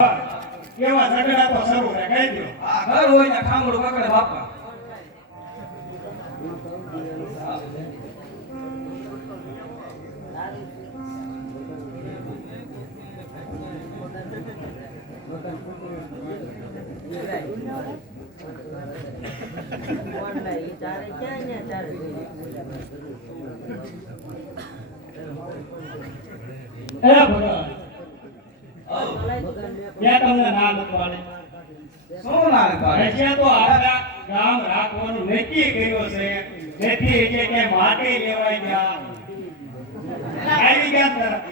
કેવા ઝઘડા તો શરૂ રે કહી દો. આ ઘર હોય ને ખામડું પકડે બાપા. એ ભગવાન ત્યાં તમને નામ લખવાને શું નામ પાડે? રજિયા તો આપણા ગામ રાખવાનું નક્કી કર્યું છે. જેથી કે માટી લેવાય ગયા આવી ગયા તરફ.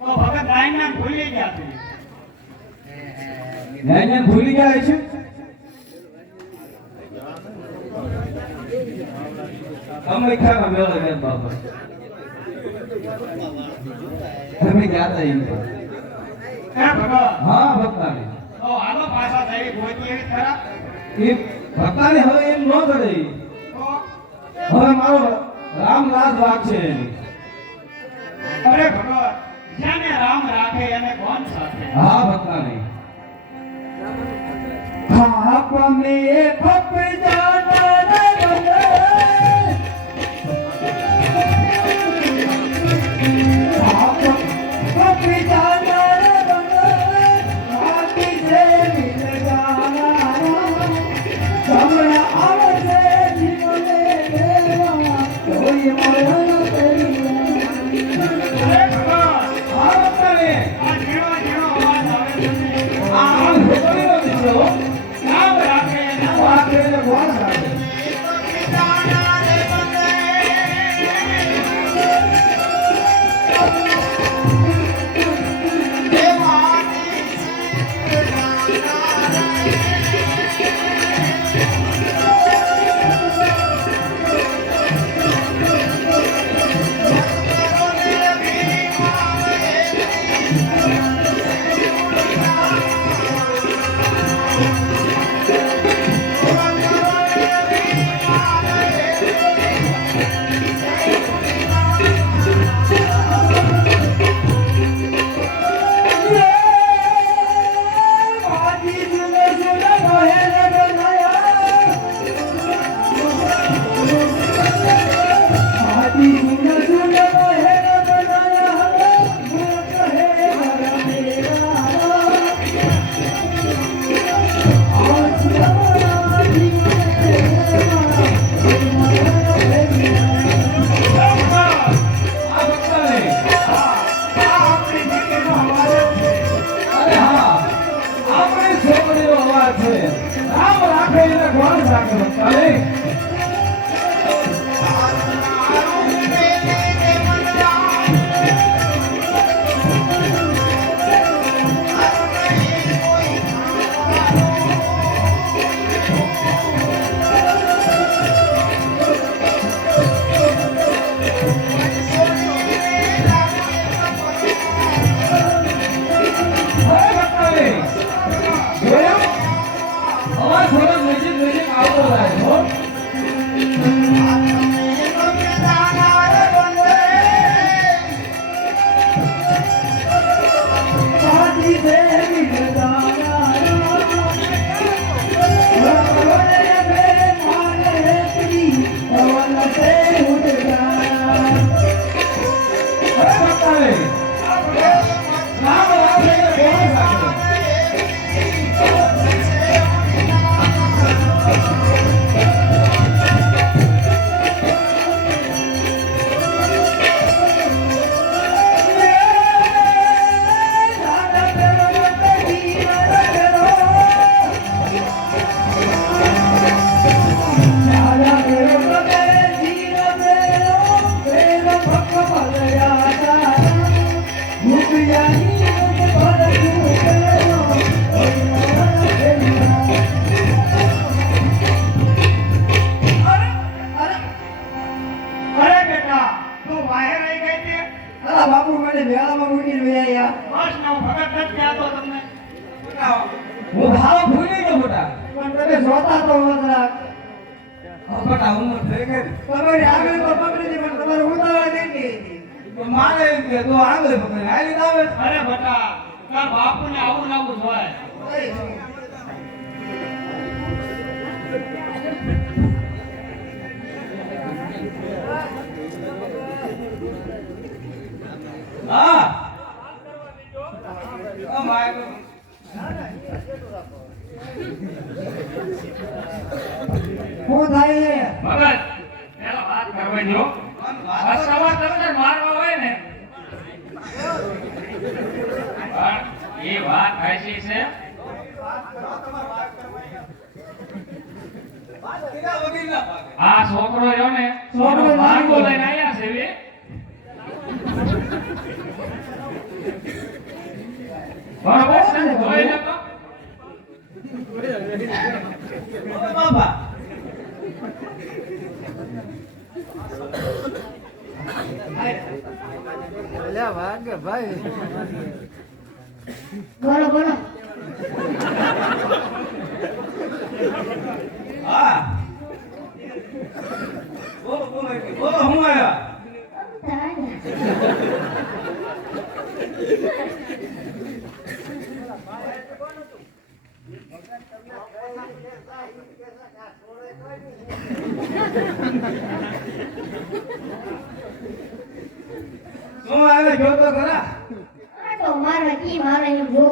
ઓ ભગત ગાય નામ ભૂલી ગયા તું. એને ભૂલી ગયા છે અમે ખાવા મેળો ને બાબા તમે ગયા તા એમ હે ભગત હા ભક્તાને તો હાલો પાછા થઈ ગોતી એવી ખરા એ ભક્તાને હવે એમ ન કરે તો હવે મારો રામ લાજ વાગશે એની. અરે ભગત જેને રામ રાખે એને કોણ સાથે હા ભક્તાને आप में फप जाना रंगे आप फप जाना रंगे आती से मिल जाना कमरा आवसे जीवने देवा कोई मरण तेरी અરે ભગત હા ભક્તાને આ ઝીણો ઝીણો અવાજ આવે છે આ ભક્તાને દીકરો રામ રાખે એને વાગે ને કોણ રાખે અરે બેટા તું વાહે રહી ગઈ છે બાપુ મને વેળામાં મૂકીને વયા બસ ને હું ભગત નથી કહેતો તમને હું ભાવ ભૂલી ગયો બેટા પણ તમે જોતા તો હતા બેટા ઉંમર થઈ ગઈ તમારી આગળ તો પકડી હતી પણ તમારે ઉતાવળ કેટલી હતી મારે એમ કે તું આંગળી પકડી હાલી જ આવે અરે બેટા તાર બાપુને આવું ને આવું જ હોય હા માય શું થાય છે? ભગત પેલા વાત કરવા દો. અસવા તમને મારવા હોય ને પણ એ વાત હાચી છે. આ છોકરો રહ્યો ને છોકરો એનો માંગો માંગો. લઈને આયા છે બે. બરોબર છે ને? જોઈ લે તો. બાબા બોલો બોલો. હા બોલો બોલો બોલો હું આવ્યા શું આવે જો તો ખરા આ તો મારે કી મારે એમ જો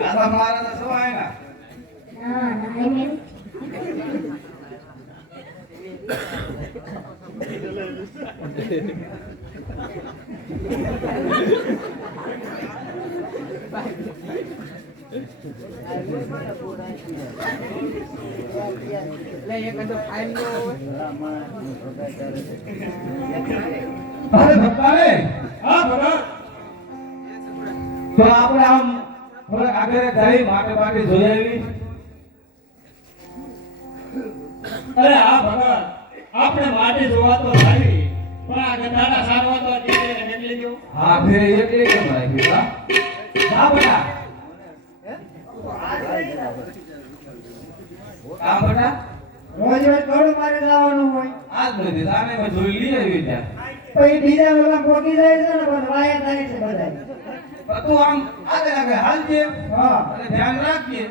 દાદા મારા તો શું આવ્યા ના ના એમ એમ. અરે ભક્તાને હા ભગત તો આપણે આમ થોડાક આગળ જઈ માટે માટે જોઈ આવી અરે હા ભગત આપણે માટે જોવા તો આવી પણ આ ગધાડા સારવા તો દીકરીને નીકળી ગયો. હા ફેર એટલે કેમ રાખ્યું હા હા બેટા હા બેટા રોજ રોજ ઘોડું મારે જવાનું હોય. આજ નથી તાને મેં જોઈ લઈ આવી ત્યાં પછી બીજા ઓલા પોકી જાય છે ને પણ વાયા થાય છે બધા. પણ તું આમ આગળ આગળ હાલજે હા. અને ધ્યાન રાખજે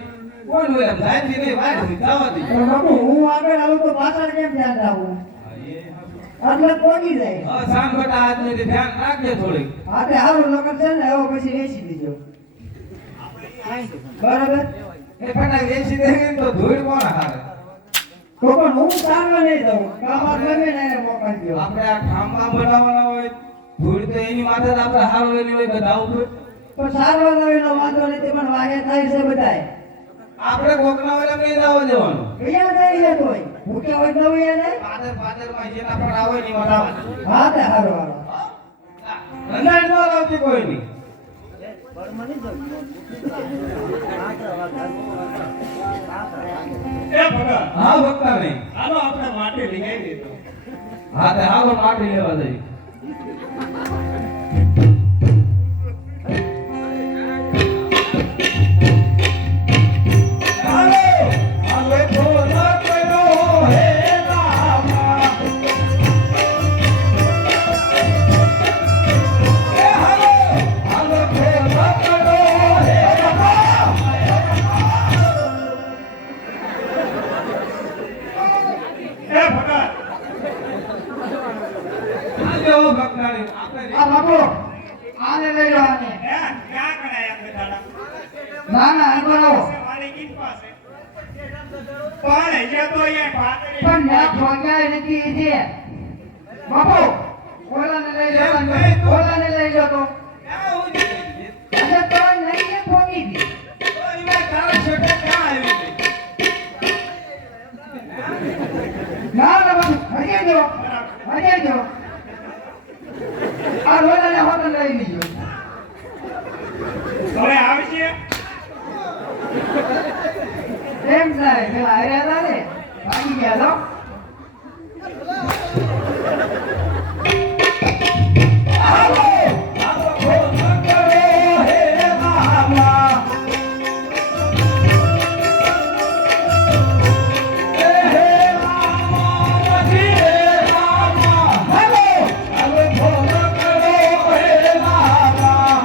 કોઈ નું એમ જાય છે નહીં વાર જવા દે પણ બાપુ હું આગળ આવું તો પાછળ કેમ ધ્યાન રાખવું? એટલે પોકી જાય. હા સામ બેટા આજ નથી ધ્યાન રાખજે થોડીક હા તે હારું નકર છે ને હવે પછી વેચી દીજો. બરાબર. એ ફટાક વેચી દે તો ધૂળ કોણ હારે તો પણ હું ચાલવા નહીં જાઉં. કામ ગમે ને એને મોકલજો. આપણે આ ખાંભા બનાવવાના હોય ધૂળ તો એની માથે જ આપણે હારો એની હોય ગધાવું હોય પણ સારવાર એનો વાંધો નથી પણ વાયા થાય છે બધાય. આપણે કોકના વેલા નહીં દાવો દેવાનું ક્યાં જાય છે તોય? ભૂખ્યા હોય તો વયા જાય? પાદર પાદરમાં જેના પણ આવે ને એમાં લાવવાનું. હા તે હારું હારું. ધંધા ન લાવતી કોઈ નહીં એ ભગત હા ભક્તા નહીં હાલો આપણે માટે લઈ આવી તો. હા તે હાલો માટી લેવા જઈ હાલો હાલો ભોલા કર્યો હે રામા એ હાલો હાલો ભોલા કર્યો હે રામા એ ભગત આજો ભક્તાણી આપણે આ બાપુ આને લઈ લો આને. હે ક્યાં કણાય આ ગધાડા? ના ના આ બનાવો. વાલી કિન પાસે પણ એ તો અહીંયા પાતળી પણ મેં ફોગ્યા નથી એ છે. બાપુ ઓલાને લઈ લો ઓલાને લઈ લો તો. ક્યાં ઉડી અરે તો નહીં ફોગી દી. તો એમાં તારા છોટા ક્યાં આવી ગઈ ના ના બાપુ હજી જો હજી જો. આ ઓલાને હોટલ લઈ લીજો. હવે આવશે. એમ થાય પેલા હાર્યા હતા ને ભાગી ગયા તો. હાલો હાલો ભોલા કર્યો હે રામા હે રામા હે રામા હાલો હાલો ભોલા કર્યો હે રામા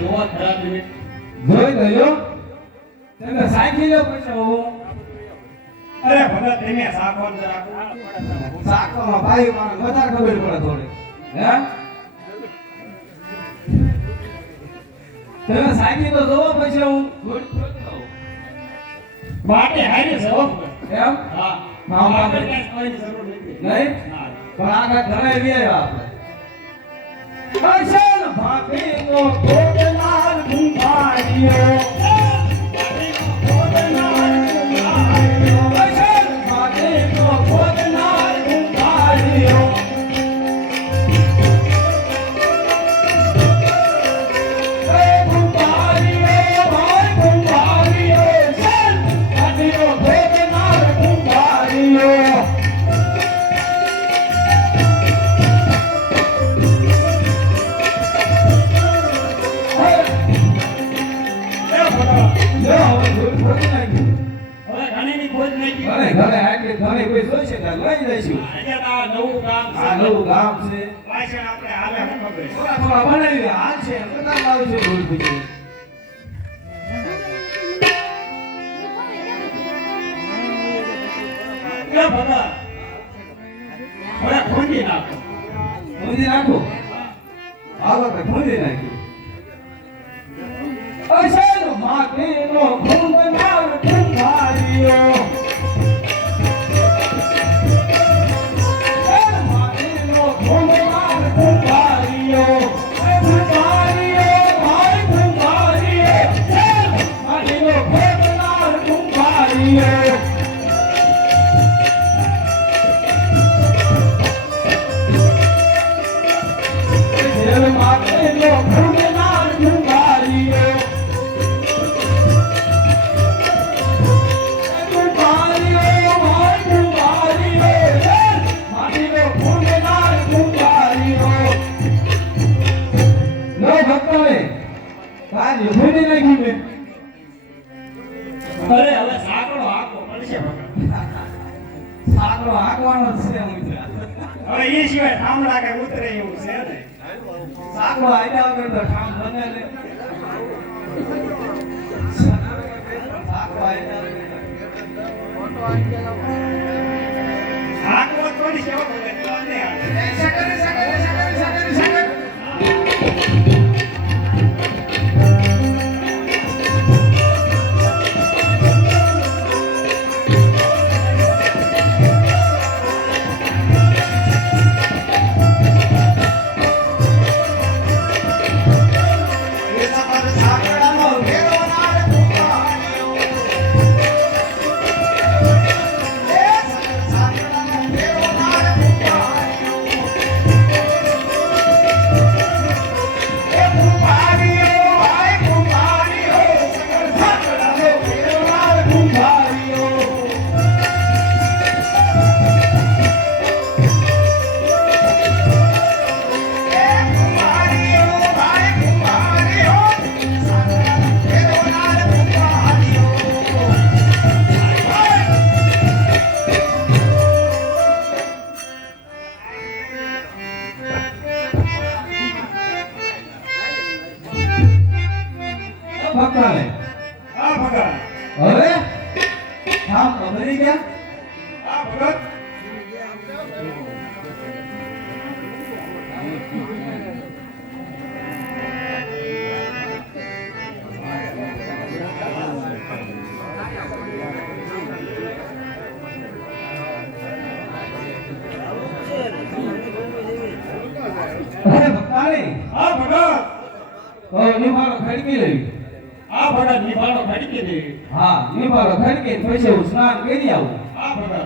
જોવા ખરા તમે જોઈ ગયો તમે સાયકલ લો પછી હું અરે ભગત તમે સાખો જરા સાકવામાં ભાઈ મને વધારે ખબર પડે થોડી હે તમે સાયકલ તો જોવો પછી હું માટે હારી જવાબ એમ હા હા, આપણે ક્યાંય કોઈની જરૂર નથી નહીં ના. પણ આગળ ઘણા એવી આવ્યા આપણે અસલ ભાભીનો કોટલાલ ગુંભારીઓ અસલ ભાભીનો કોટલાલ ગુંભારીઓ એ ગુંભારીઓ ભાઈ ગુંભારીઓ અસલ ભાભીનો કોટલાલ ગુંભારીઓ એ ભગત જો હવે ભૂલ ખોટી નાખી હવે ઘણીની ખોજ નહીં ઘરે ઘરે આટલી ઘરે કોઈ જોઈશે તો લઈ જઈશું આજે તો આ નવું કામ છે આ નવું ગામ છે વાસણ આપણે હાલે હું ખબર છે. થોડા થોડા બનાવી હાલ છે બધા લાવું છે ભૂલ પૂછી એ ભગત હવે ખોજી નાખો મૂંદી નાખો હાલો તો મૂંદી નાખી અસલ માટીનો ખૂંદનાર કુંભારીઓ અસલ માટીનો ખૂંદનાર કુંભારીઓ કુંભારીઓ ભાઈ કુંભારીઓ અસલ માટીનો ખૂંદનાર કુંભારીઓ અસલ માટીનો ખૂંદનાર કુંભારીઓ કુંભારીઓ ભાઈ કુંભારીઓ અસલ માટીનો ખૂંદનાર કુંભારીઓ લો ભક્તોને કાંઈ ભૂલી નાખી મેં અરે હવે સાંકળો હાંકવો પડશે ભગત સાકરો હાંકવાનો જ છે હું હવે એ સિવાય ઠામડા કઈ ઉતરે એવું છે ને સાકરો આઈડા વગર તો ઠામ બને ને સાકરો આઈડા વગર હાંકવો જ પડશે હો ભગત તો નહીં હાલે. સકરે સકરે સકરે સકરે સકરે સાકરાનો ઘેરો નાર કુંભારીઓ એ સાકરાનો ઘેરો નાર કુંભારીઓ એ કુંભારીઓ ભાઈ કુંભારીઓ સાકરાનો ઘેરો નાર કુંભારીઓ ભક્તાને હા ભગત હવે આમ અમરી ગયા હા ભગત અરે ભક્તાને હા ભગત તો નિભાળો ખડકી લેવી હા ભગત નિભાડો ખડકી દે હા નિભાળો ખડકી પછી હું સ્નાન કરી આવું હા ભગત